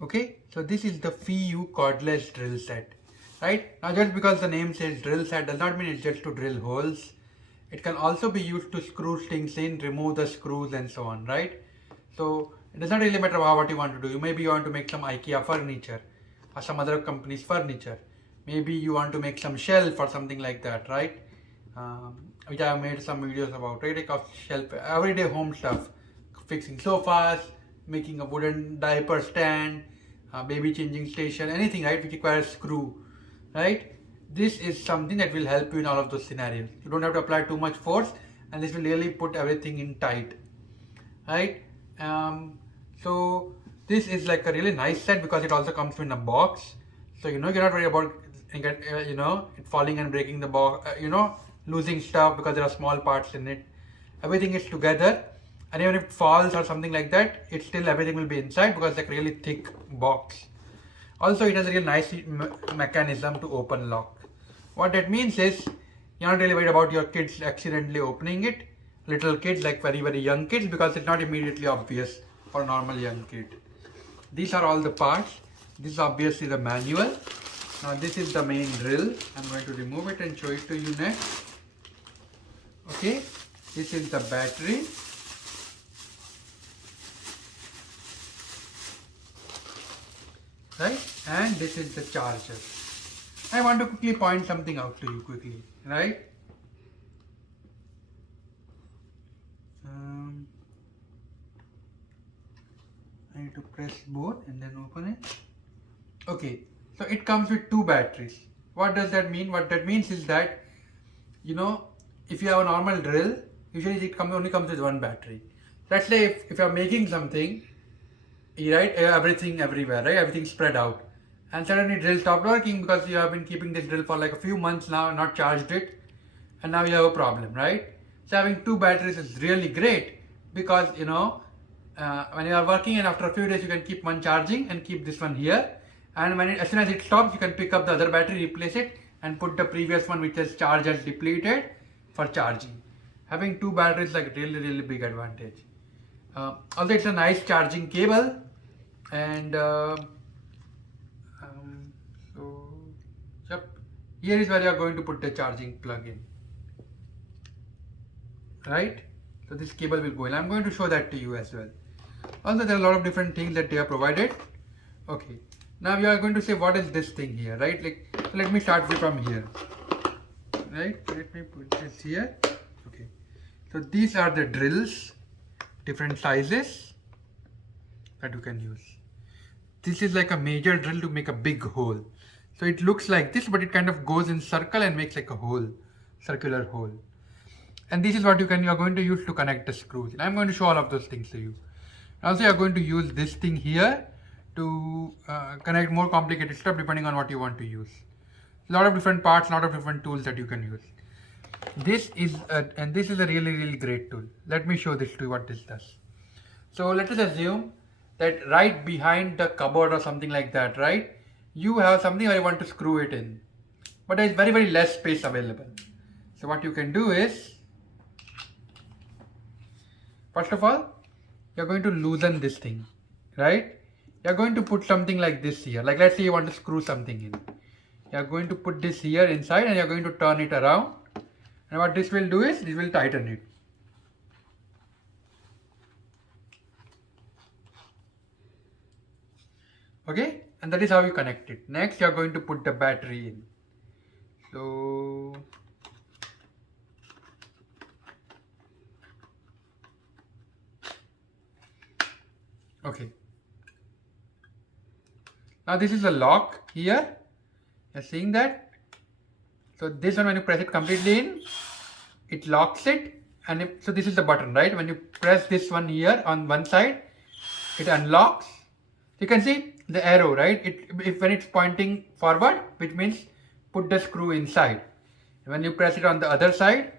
Okay, so this is the FIU cordless drill set, right? Now just because the name says drill set does not mean it's just to drill holes. It can also be used to screw things in, remove the screws and so on, right? So it does not really matter what you want to do. Maybe you want to make some IKEA furniture or some other company's furniture. Maybe you want to make some shelf or something like that, right? Which I have made some videos about, right? Like of shelf, everyday home stuff, fixing sofas, making a wooden diaper stand, baby changing station, anything, right, which requires screw, right? This is something that will help you in all of those scenarios. You don't have to apply too much force, and this will really put everything in tight, right? So this is like a really nice set because it also comes in a box, so you're not worried about it falling and breaking the box, losing stuff because there are small parts in it. Everything is together, and even if it falls or something like that, it still everything will be inside because it's like a really thick box. Also, it has a really nice mechanism to open lock. What that means is you're not really worried about your kids accidentally opening it, little kids, like very very young kids, because it's not immediately obvious for a normal young kid. These are all the parts. This is obviously the manual. Now this is the main drill. I'm going to remove it and show it to you next. Okay, this is the battery. Right, and this is the charger. I want to quickly point something out to you quickly, right? I need to press both and then open it. Okay, so it comes with two batteries. What does that mean? What that means is that, if you have a normal drill, usually it only comes with one battery. Let's say if you're making something, right, everything everywhere, right, everything spread out, and suddenly drill stopped working because you have been keeping this drill for like a few months now, not charged it, and now you have a problem, right? So having two batteries is really great because when you are working and after a few days you can keep one charging and keep this one here, and as soon as it stops you can pick up the other battery, replace it, and put the previous one which is charged and depleted for charging. Having two batteries is like really big advantage. Also, it's a nice charging cable, and yep, here is where you are going to put the charging plug in, right? So this cable will go in. I'm going to show that to you as well. Also, there are a lot of different things that they have provided. Okay, now we are going to say what is this thing here, right? So let me start from here, right? Let me put this here. Okay, so these are the drills, different sizes that you can use. This is like a major drill to make a big hole. So it looks like this, but it kind of goes in circle and makes like a hole, circular hole. And this is what you are going to use to connect the screws. And I'm going to show all of those things to you. Also, you are going to use this thing here to connect more complicated stuff depending on what you want to use. A lot of different parts, a lot of different tools that you can use. This is a really great tool. Let me show this to you what this does. So let us assume that right behind the cupboard or something like that, right, you have something where you want to screw it in, but there is very less space available. So what you can do is, first of all, you're going to loosen this thing, right? You're going to put something like this here. Like let's say you want to screw something in. You're going to put this here inside and you're going to turn it around. And what this will do is, this will tighten it. Okay, and that is how you connect it. Next, you're going to put the battery in. So okay, now this is a lock here. You're seeing that? So this one, when you press it completely in, it locks it, and so this is the button, right? When you press this one here on one side, it unlocks. You can see the arrow, right? When it's pointing forward, which means put the screw inside. When you press it on the other side,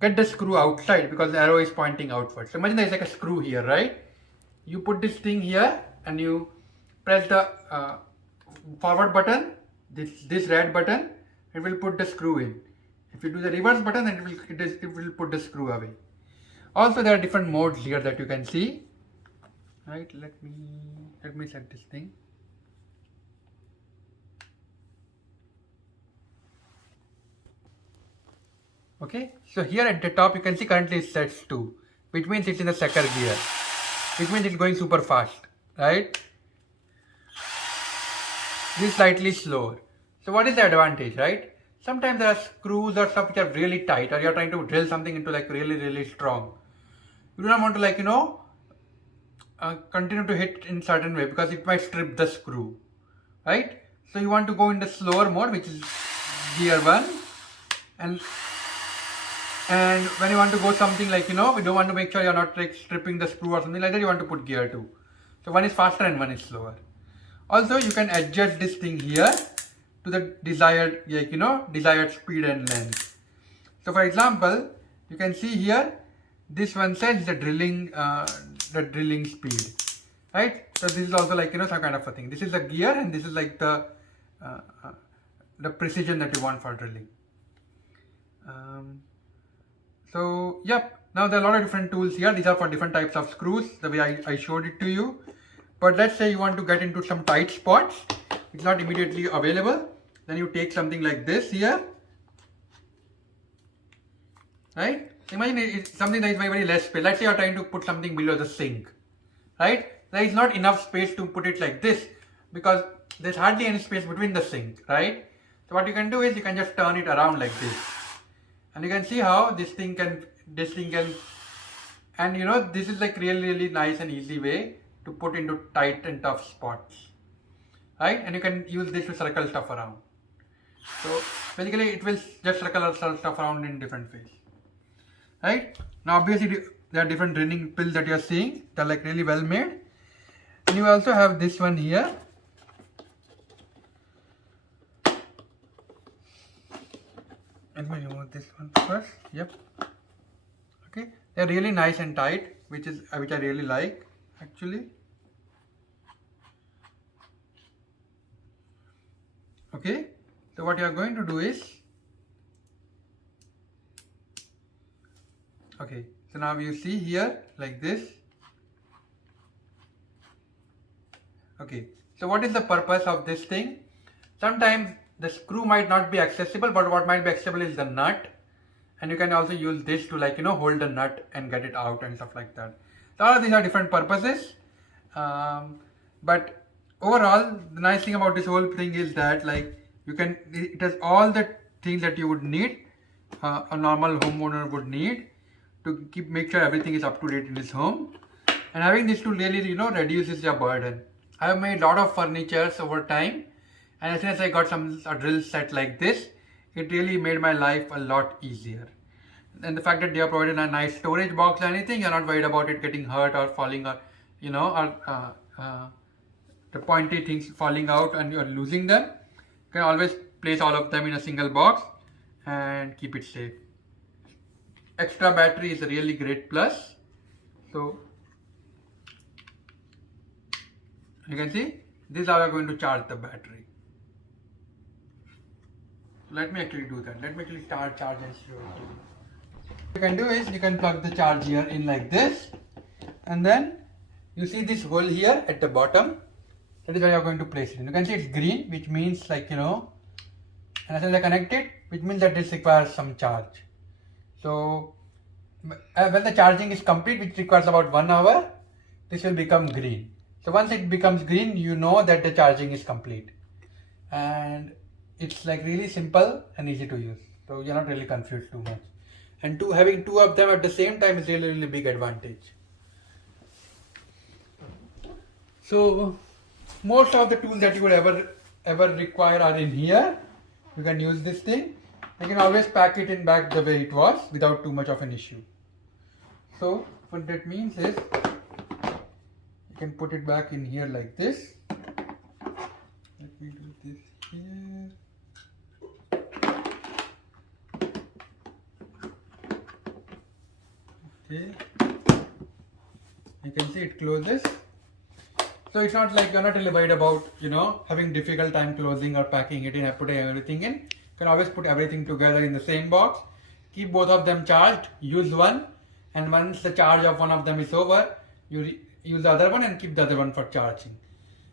get the screw outside because the arrow is pointing outward. So imagine there's like a screw here, right? You put this thing here and you press the forward button, this red button, it will put the screw in. If you do the reverse button, then it will put the screw away. Also, there are different modes here that you can see. Right, let me set this thing. Okay, so here at the top you can see currently it sets 2, which means it's in the second gear, which means it's going super fast, right? This is slightly slower. So what is the advantage, right? Sometimes there are screws or stuff which are really tight, or you're trying to drill something into like really strong. You do not want to continue to hit in certain way because it might strip the screw, right? So you want to go in the slower mode, which is gear 1, and when you want to go something like, we don't want to make sure you're not like stripping the screw or something like that, you want to put gear 2. So one is faster and one is slower. Also, you can adjust this thing here to the desired, desired speed and length. So for example, you can see here, this one says the drilling speed, right? So this is also like, some kind of a thing. This is the gear and this is like the precision that you want for drilling. So yep, now there are a lot of different tools here. These are for different types of screws, the way I showed it to you. But let's say you want to get into some tight spots, it's not immediately available. Then you take something like this here, right? Imagine it's something that is very less space. Let's say you're trying to put something below the sink, right? There is not enough space to put it like this because there's hardly any space between the sink, right? So what you can do is you can just turn it around like this. And you can see how this thing can, and this is like really nice and easy way to put into tight and tough spots, right? And you can use this to circle stuff around. So basically it will just circle stuff around in different ways, right? Now obviously there are different drilling pills that you are seeing. They're like really well made. And you also have this one here. Let me remove this one first. Yep. Okay, they're really nice and tight, which I really like actually. Okay, so what you are going to do is, okay, so now you see here like this. Okay, so what is the purpose of this thing? Sometimes the screw might not be accessible, but what might be accessible is the nut, and you can also use this to hold the nut and get it out and stuff like that. So all of these are different purposes, but overall the nice thing about this whole thing is that it has all the things that you would need, a normal homeowner would need to make sure everything is up to date in his home. And having this tool really reduces your burden. I have made a lot of furnitures over time, and as soon as I got a drill set like this, it really made my life a lot easier. And the fact that they are provided a nice storage box or anything, you're not worried about it getting hurt or falling, or the pointy things falling out and you're losing them. You can always place all of them in a single box and keep it safe. Extra battery is a really great plus. So you can see this is how we're going to charge the battery. Let me actually do that. Let me actually start charge and show it to you. What you can do is you can plug the charge here in like this, and then you see this hole here at the bottom. That is where you are going to place it. You can see it's green, which means and as soon as I connect it, which means that this requires some charge. So when the charging is complete, which requires about 1 hour, this will become green. So once it becomes green, you know that the charging is complete, and it's really simple and easy to use. So you're not really confused too much. And having two of them at the same time is really big advantage. So most of the tools that you would ever require are in here. You can use this thing. You can always pack it in back the way it was without too much of an issue. So what that means is you can put it back in here like this. Let me do this here. Okay. You can see it closes. So it's not like you're not really worried about, having difficult time closing or packing it in and putting everything in. You can always put everything together in the same box. Keep both of them charged, use one, and once the charge of one of them is over, you use the other one and keep the other one for charging.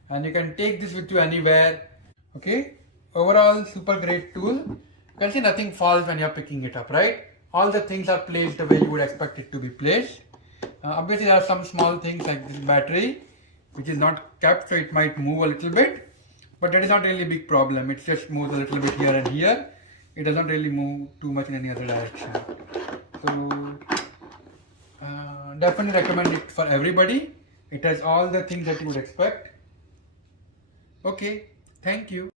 And you can take this with you anywhere. Okay, overall super great tool. You can see nothing falls when you're picking it up, right? All the things are placed the way you would expect it to be placed. Obviously there are some small things like this battery which is not kept, so it might move a little bit, but that is not really a big problem. It just moves a little bit here and here. It doesn't really move too much in any other direction. So definitely recommend it for everybody. It has all the things that you would expect. Okay, thank you.